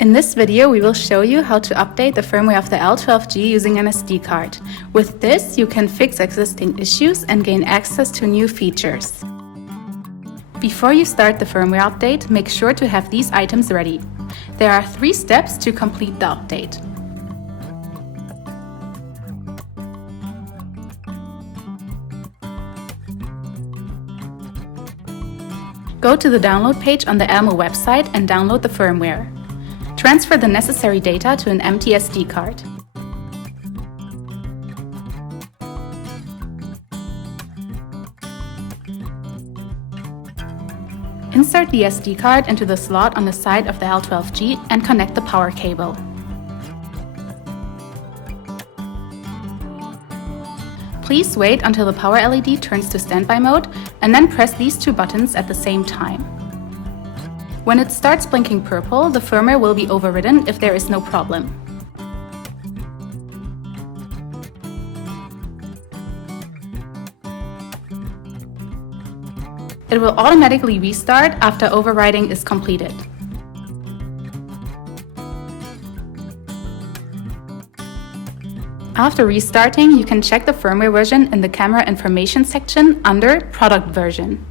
In this video, we will show you how to update the firmware of the L-12G using an SD card. With this, you can fix existing issues and gain access to new features. Before you start the firmware update, make sure to have these items ready. There are 3 steps to complete the update. Go to the download page on the ELMO website and download the firmware. Transfer the necessary data to an empty SD card. Insert the SD card into the slot on the side of the L-12G and connect the power cable. Please wait until the power LED turns to standby mode and then press these 2 buttons at the same time. When it starts blinking purple, the firmware will be overridden if there is no problem. It will automatically restart after overriding is completed. After restarting, you can check the firmware version in the camera information section under Product Version.